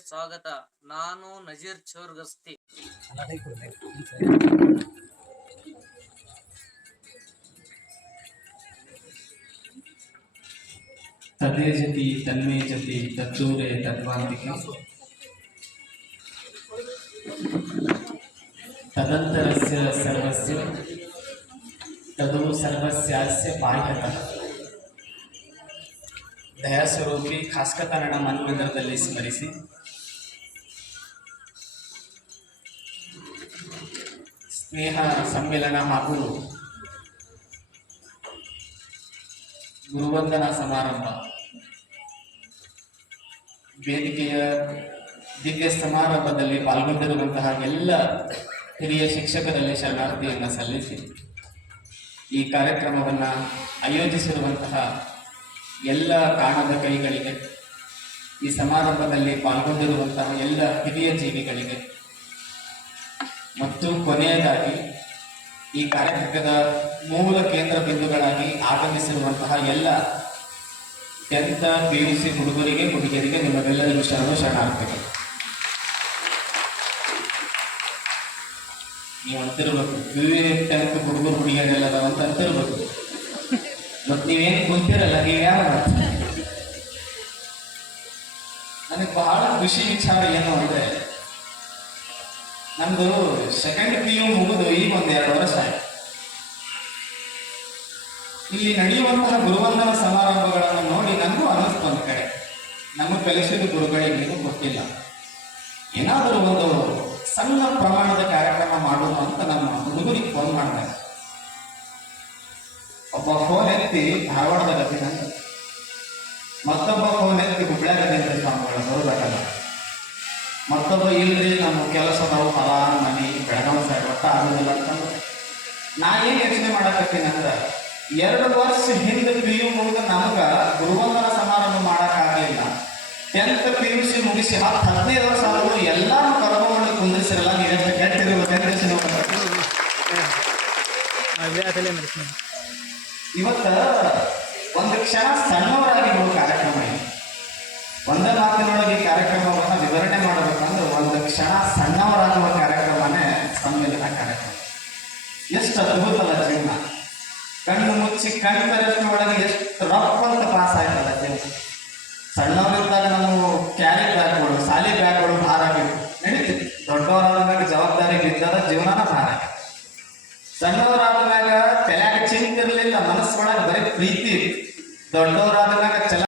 ಸ್ವಾಗತ ನಾನು ನಜೀರ್ ಚೋರ್ಗಸ್ತಿ ತದೇ ಜತಿ ತನ್ಮೇ ಜತಿ ತಚ್ಚೂರೆ ತದ್ವಾಂತಿಕೆ ತದಂತರಸ್ಯ ಸರ್ವಸ್ಯ ತದು ಸರ್ವಸ್ಯಾಸ್ಯ ಬಾಹ್ಯತಃ ದಯಾಸ್ವರೂಪಿ ಕನ್ನಡ ಮನ್ಮಂದಿರದಲ್ಲಿ ಸ್ಮರಿಸಿ. ಸ್ನೇಹ ಸಮ್ಮೇಳನ ಹಾಗೂ ಗುರುವಂದನಾ ಸಮಾರಂಭ. ವೇದಿಕೆಯ ದಿವ್ಯ ಸಮಾರಂಭದಲ್ಲಿ ಪಾಲ್ಗೊಂಡಿರುವಂತಹ ಎಲ್ಲ ಹಿರಿಯ ಶಿಕ್ಷಕರಲ್ಲಿ ಶರಣಾರ್ಥಿಯನ್ನು ಸಲ್ಲಿಸಿ ಈ ಕಾರ್ಯಕ್ರಮವನ್ನು ಆಯೋಜಿಸಿರುವಂತಹ ಎಲ್ಲ ಕಾಣದ ಕೈಗಳಿಗೆ, ಈ ಸಮಾರಂಭದಲ್ಲಿ ಪಾಲ್ಗೊಂಡಿರುವಂತಹ ಎಲ್ಲ ಹಿರಿಯ ಜೀವಿಗಳಿಗೆ. ಮತ್ತು ಕೊನೆಯದಾಗಿ, ಈ ಕಾರ್ಯಕ್ರಮದ ಮೂಲ ಕೇಂದ್ರ ಬಿಂದುಗಳಾಗಿ ಆಗಮಿಸಿರುವಂತಹ ಎಲ್ಲ ಟೆಂತ ಪಿ ಯು ಸಿ ಹುಡುಗರಿಗೆ, ಹುಡುಗಿಯರಿಗೆ ನಿಮಗೆಲ್ಲರಿಗೂ ಶರಣು ಶರಣಾರ್ಥಿಗಳು. ನೀವು ಅಂತಿರ್ಬೇಕು. ಪಿ ಟೆಂತ್ ಹುಡುಗರು ಹುಡುಗಿಯರೆಲ್ಲ ಅಂತ ಅಂತಿರ್ಬೇಕು. ಮತ್ತು ನೀವೇನು ಕುಂತಿರಲ್ಲ, ನೀವು ಯಾರು ನನಗೆ ಬಹಳ ಖುಷಿ ವಿಚಾರ ಏನು ಅಂದ್ರೆ ನಮ್ದು ಸೆಕೆಂಡ್ ಪಿ ಯು ಮುಗಿದು ಈಗ ಒಂದು ಎರಡು ವರ್ಷ ಇಲ್ಲಿ ನಡೆಯುವಂತಹ ಗುರುವಂದನ ಸಮಾರಂಭಗಳನ್ನು ನೋಡಿ ನನಗೂ ಅನಿಸ್ತು ಒಂದ್ ಕಡೆ. ನಮ್ಮ ಕಲಿಸಿದ ಗುರುಗಳಿಗೆ ಗೊತ್ತಿಲ್ಲ. ಏನಾದರೂ ಒಂದು ಸಣ್ಣ ಪ್ರಮಾಣದ ಕಾರ್ಯಕ್ರಮ ಗತಿ ನಂದು ಮತ್ತೊಬ್ಬ ಫೋನ್ ಎತ್ತಿ ಸ್ವಾಮಿಗಳ ಬರಬೇಕಲ್ಲ ಮತ್ತೊಬ್ಬ ಇಲ್ರಿ ನಮ್ಮ ಕೆಲಸ ನಾವು ಹೊಲ ಮನೆ ಬೆಳಗಾವಿ ಸೈಡ್ ಒಟ್ಟ ಆಗೋದಿಲ್ಲ ಅಂತಂದ್ರೆ ನಾ ಏನ್ ಯೋಚನೆ ಮಾಡಕತ್ತೀನಂದ್ರೆ ಎರಡು ವರ್ಷ ಹಿಂದೆ ಪಿ ಯು ಮುಗಿದ ನಮಗೆ ಗುರುವಂದನ ಸಮಾರಂಭ ಮಾಡೋಕ್ಕಾಗಲಿಲ್ಲ ಟೆಂತ್ ಪಿ ಯು ಸಿ ಮುಗಿಸಿ ಹತ್ತು ಹದಿನೈದು ವರ್ಷ ಆದರೂ ಎಲ್ಲರೂ ಕರ್ಕೊಂಡು ಕುಂದಿಸಿರಲ್ಲ ನೀವೆಷ್ಟು ಕೆಟ್ಟಿರ್ಬೇಕು ಇವತ್ತ ಒಂದು ಕ್ಷಣ ಸಣ್ಣವರಾಗಿ ಹೋಗೋ ಕಾರ್ಯಕ್ರಮ ಇದೆ. ಒಂದೇ ಮಾತಿನೊಳಗೆ ಕಾರ್ಯಕ್ರಮವನ್ನು ವಿವರಣೆ ಮಾಡಬೇಕಂದ್ರೆ ಒಂದು ಕ್ಷಣ ಸಣ್ಣವರಾಗುವ ಕಾರ್ಯಕ್ರಮನೇ ಸಮ್ಮೇಳನ ಕಾರ್ಯಕ್ರಮ. ಎಷ್ಟು ಅದ್ಭುತದ ಜೀವನ. ಕಣ್ಣು ಮುಚ್ಚಿ ಕಣ್ಣು ತೆರೆಷ್ಟೊಳಗೆ ಎಷ್ಟು ರಫ್ ಅಂತ ಪಾಸ್ ಆಯ್ತದ ಜೀವನ. ಸಣ್ಣವರಿದ್ದಾಗ ನಾವು ಕ್ಯಾರಿ ಬ್ಯಾಗ್ಗಳು ಸಾಲಿ ಬ್ಯಾಗ್ಗಳು ಭಾರ ಆಗಿತ್ತು ದೊಡ್ಡವರಾದ ಮೇಲೆ ಜವಾಬ್ದಾರಿ ಬಿದ್ದದ ಜೀವನನ ಭಾರ. ತಲೆಯಾಗ ಚಿಂತಿರ್ಲಿಲ್ಲ ಮನಸ್ಸೊಳಗೆ ಬರೀ ಪ್ರೀತಿ ದೊಡ್ಡವರಾದಾಗ ಚಲ